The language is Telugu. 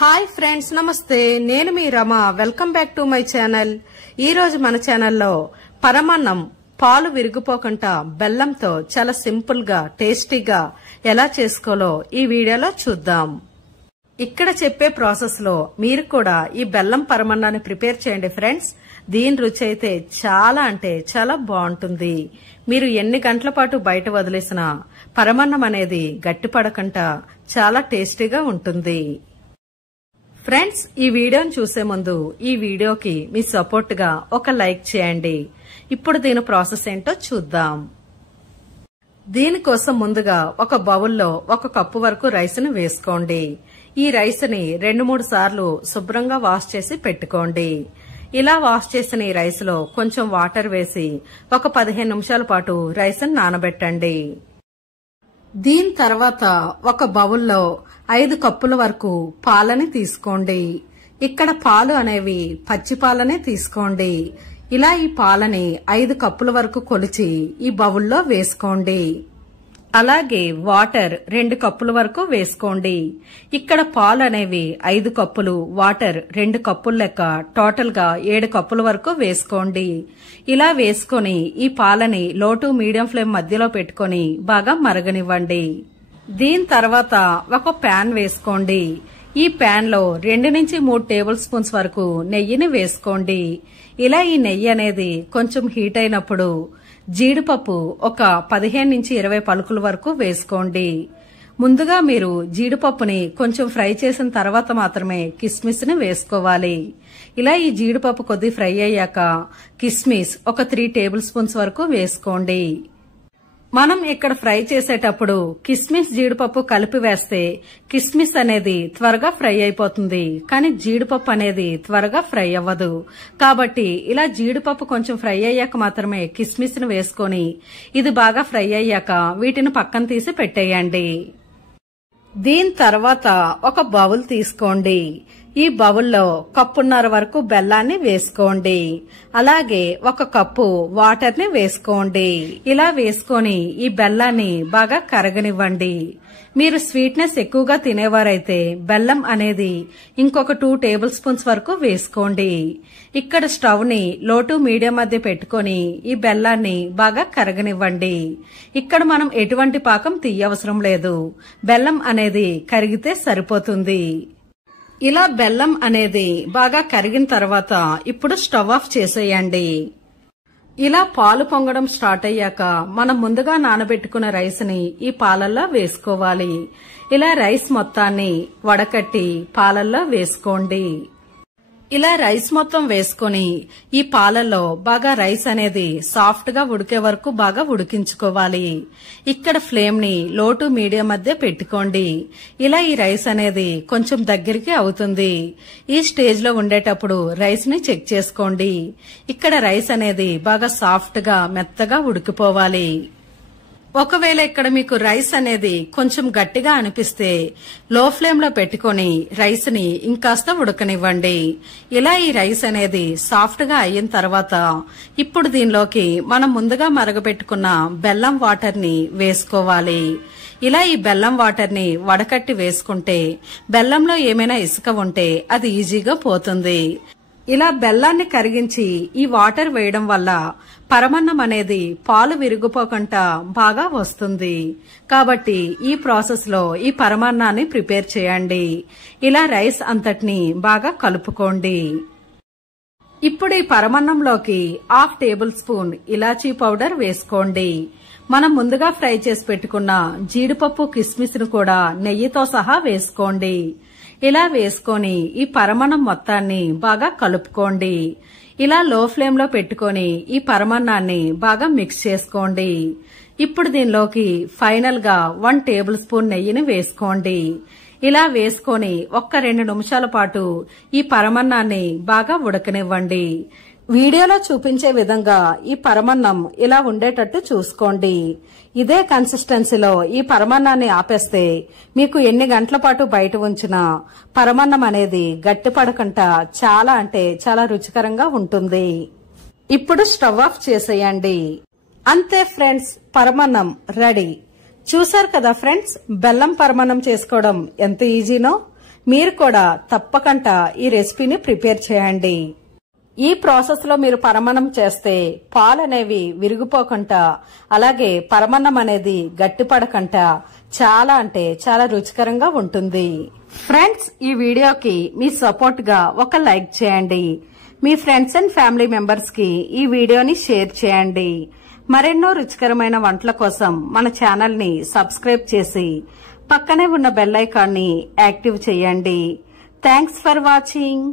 హాయ్ ఫ్రెండ్స్, నమస్తే. నేను మీ Rama. Welcome back to my channel. ఈ రోజు మన ఛానల్లో పరమాన్నం పాలు విరిగిపోకుండా బెల్లంతో చాలా సింపుల్ గా టేస్టీగా ఎలా చేసుకోవాలో ఈ వీడియోలో చూద్దాం. ఇక్కడ చెప్పే ప్రాసెస్ లో మీరు కూడా ఈ బెల్లం పరమాన్నాన్ని ప్రిపేర్ చేయండి ఫ్రెండ్స్. దీని రుచి అయితే చాలా అంటే చాలా బాగుంటుంది. మీరు ఎన్ని గంటల పాటు బయట వదిలేసినా పరమాన్నం అనేది గట్టిపడకుండా చాలా టేస్టీగా ఉంటుంది. ఫ్రెండ్స్, ఈ వీడియోని చూసే ముందు ఈ వీడియోకి మీ సపోర్ట్ గా ఒక లైక్ చేయండి. ఇప్పుడు దీని ప్రాసెస్ ఏంటో చూద్దాం. దీనికోసం ముందుగా ఒక బౌల్లో 1 కప్పు వరకు రైస్ ని వేసుకోండి. ఈ రైస్ ని 2-3 సార్లు శుభ్రంగా వాష్ చేసి పెట్టుకోండి. ఇలా వాష్ చేసిన ఈ రైస్ లో కొంచెం వాటర్ వేసి ఒక 15 నిమిషాల పాటు రైస్ ని నానబెట్టండి. దీని తర్వాత ఒక బౌల్లో 5 కప్పుల వరకు పాలని తీసుకోండి. ఇక్కడ పాలు అనేవి పచ్చి పాలనే తీసుకోండి. ఇలా ఈ పాలని 5 కప్పుల వరకు కొలిచి ఈ బౌల్లో వేసుకోండి. అలాగే వాటర్ 2 కప్పుల వరకు వేసుకోండి. ఇక్కడ పాలు అనేవి 5 కప్పులు, వాటర్ 2 కప్పుల లెక్క టోటల్ గా 7 కప్పుల వరకు వేసుకోండి. ఇలా వేసుకొని ఈ పాలని లో టు మీడియం ఫ్లేమ్ మధ్యలో పెట్టుకొని బాగా మరగనివ్వండి. దీని తర్వాత ఒక ప్యాన్ వేసుకోండి. ఈ ప్యాన్ లో 2 నుంచి 3 టేబుల్ స్పూన్స్ వరకు నెయ్యిని వేసుకోండి. ఇలా ఈ నెయ్యి అనేది కొంచెం హీట్ అయినప్పుడు జీడిపప్పు ఒక 15 నుంచి 20 పలుకుల వరకు వేసుకోండి. ముందుగా మీరు జీడిపప్పుని కొంచెం ఫ్రై చేసిన తర్వాత మాత్రమే కిస్మిస్ ని వేసుకోవాలి. ఇలా ఈ జీడిపప్పు కొద్ది ఫ్రై అయ్యాక కిస్మిస్ ఒక 3 టేబుల్ స్పూన్స్ వరకు వేసుకోండి. మనం ఇక్కడ ఫ్రై చేసేటప్పుడు కిస్మిస్ జీడిపప్పు కలిపి వేస్తే కిస్మిస్ అనేది త్వరగా ఫ్రై అయిపోతుంది, కానీ జీడిపప్పు అనేది త్వరగా ఫ్రై అవ్వదు. కాబట్టి ఇలా జీడిపప్పు కొంచెం ఫ్రై అయ్యాక మాత్రమే కిస్మిస్ ని వేసుకొని ఇది బాగా ఫ్రై అయ్యాక వీటిని పక్కన తీసి పెట్టేయండి. దీని తర్వాత ఒక బౌల్ తీసుకోండి. ఈ బౌల్లో 1.5 కప్పు వరకు బెల్లాన్ని వేసుకోండి. అలాగే 1 కప్పు వాటర్ ని వేసుకోండి. ఇలా వేసుకొని ఈ బెల్లాన్ని బాగా కరగనివ్వండి. మీరు స్వీట్నెస్ ఎక్కువగా తినేవారైతే బెల్లం అనేది ఇంకొక 2 టేబుల్ స్పూన్స్ వరకు వేసుకోండి. ఇక్కడ స్టవ్ ని లో టు మీడియం మధ్య పెట్టుకొని ఈ బెల్లాన్ని బాగా కరగనివ్వండి. ఇక్కడ మనం ఎటువంటి పాకం తీయవసరం లేదు. బెల్లం అనేది కరిగితే సరిపోతుంది. ఇలా బెల్లం అనేది బాగా కరిగిన తర్వాత ఇప్పుడు స్టవ్ ఆఫ్ చేసేయండి. ఇలా పాలు పొంగడం స్టార్ట్ అయ్యాక మనం ముందుగా నానబెట్టుకున్న రైస్ ని ఈ పాలల్లో వేసుకోవాలి. ఇలా రైస్ మొత్తాన్ని వడకట్టి పాలల్లో వేసుకోండి. ఇలా రైస్ మొత్తం వేసుకొని ఈ పాలల్లో బాగా రైస్ అనేది సాఫ్ట్ గా ఉడికే వరకు బాగా ఉడికించుకోవాలి. ఇక్కడ ఫ్లేమ్ ని లో టు మీడియం మధ్య పెట్టుకోండి. ఇలా ఈ రైస్ అనేది కొంచెం దగ్గరికి అవుతుంది. ఈ స్టేజ్ లో ఉండేటప్పుడు రైస్ ని చెక్ చేసుకోండి. ఇక్కడ రైస్ అనేది బాగా సాఫ్ట్ గా మెత్తగా ఉడికిపోవాలి. ఒకవేళ ఇక్కడ మీకు రైస్ అనేది కొంచెం గట్టిగా అనిపిస్తే లో ఫ్లేమ్ లో పెట్టుకుని రైస్ ని ఇంకాస్త ఉడకనివ్వండి. ఇలా ఈ రైస్ అనేది సాఫ్ట్ గా అయిన తర్వాత ఇప్పుడు దీనిలోకి మనం ముందుగా మరగబెట్టుకున్న బెల్లం వాటర్ ని వేసుకోవాలి. ఇలా ఈ బెల్లం వాటర్ ని వడకట్టి వేసుకుంటే బెల్లంలో ఏమైనా ఇసుక ఉంటే అది ఈజీగా పోతుంది. ఇలా బెల్లాన్ని కరిగించి ఈ వాటర్ వేయడం వల్ల పరమాన్నం అనేది పాలు విరిగిపోకుండా బాగా వస్తుంది. కాబట్టి ఈ ప్రాసెస్ లో ఈ పరమాన్నాన్ని ప్రిపేర్ చేయండి. ఇలా రైస్ అంతటిని బాగా కలుపుకోండి. ఇప్పుడు ఈ పరమాన్నంలోకి 1/2 టేబుల్ స్పూన్ ఇలాచీ పౌడర్ వేసుకోండి. మనం ముందుగా ఫ్రై చేసి పెట్టుకున్న జీడిపప్పు కిస్మిస్ ను కూడా నెయ్యితో సహా వేసుకోండి. ఇలా వేసుకొని ఈ పరమాన్నం మొత్తాన్ని బాగా కలుపుకోండి. ఇలా లో ఫ్లేమ్ లో పెట్టుకొని ఈ పరమాన్నాన్ని బాగా మిక్స్ చేసుకోండి. ఇప్పుడు దీనిలోకి ఫైనల్ గా 1 టేబుల్ స్పూన్ నెయ్యిని వేసుకోండి. ఇలా వేసుకొని 1-2 నిమిషాల పాటు ఈ పరమాన్నాన్ని బాగా ఉడకనివ్వండి. వీడియోలో చూపించే విధంగా ఈ పరమాన్నం ఇలా ఉండేటట్టు చూసుకోండి. ఇదే కన్సిస్టెన్సీలో ఈ పరమాన్నాన్ని ఆపేస్తే మీకు ఎన్ని గంటల పాటు బయట ఉంచినా పరమాన్నం అనేది గట్టిపడకుండా చాలా అంటే చాలా రుచికరంగా ఉంటుంది. ఇప్పుడు స్టవ్ ఆఫ్ చేసేయండి. అంతే ఫ్రెండ్స్, పరమాన్నం రెడీ. చూసారు కదా ఫ్రెండ్స్, బెల్లం పరమాన్నం చేసుకోవడం ఎంత ఈజీనో. మీరు కూడా తప్పకుండా ఈ రెసిపీని ప్రిపేర్ చేయండి. ఈ ప్రాసెస్ లో మీరు పరమన్నం చేస్తే పాలు అనేవి విరిగిపోకుండా, అలాగే పరమన్నం అనేది గట్టిపడకుండా చాలా అంటే చాలా రుచికరంగా ఉంటుంది. ఫ్రెండ్స్, ఈ వీడియోకి మీ సపోర్ట్ గా ఒక లైక్ చేయండి. మీ ఫ్రెండ్స్ అండ్ ఫ్యామిలీ మెంబర్స్ కి ఈ వీడియోని షేర్ చేయండి. మరెన్నో రుచికరమైన వంటల కోసం మన ఛానల్ ని సబ్స్క్రైబ్ చేసి పక్కనే ఉన్న బెల్ ఐకాన్ ని యాక్టివ్ చేయండి. Thanks for watching.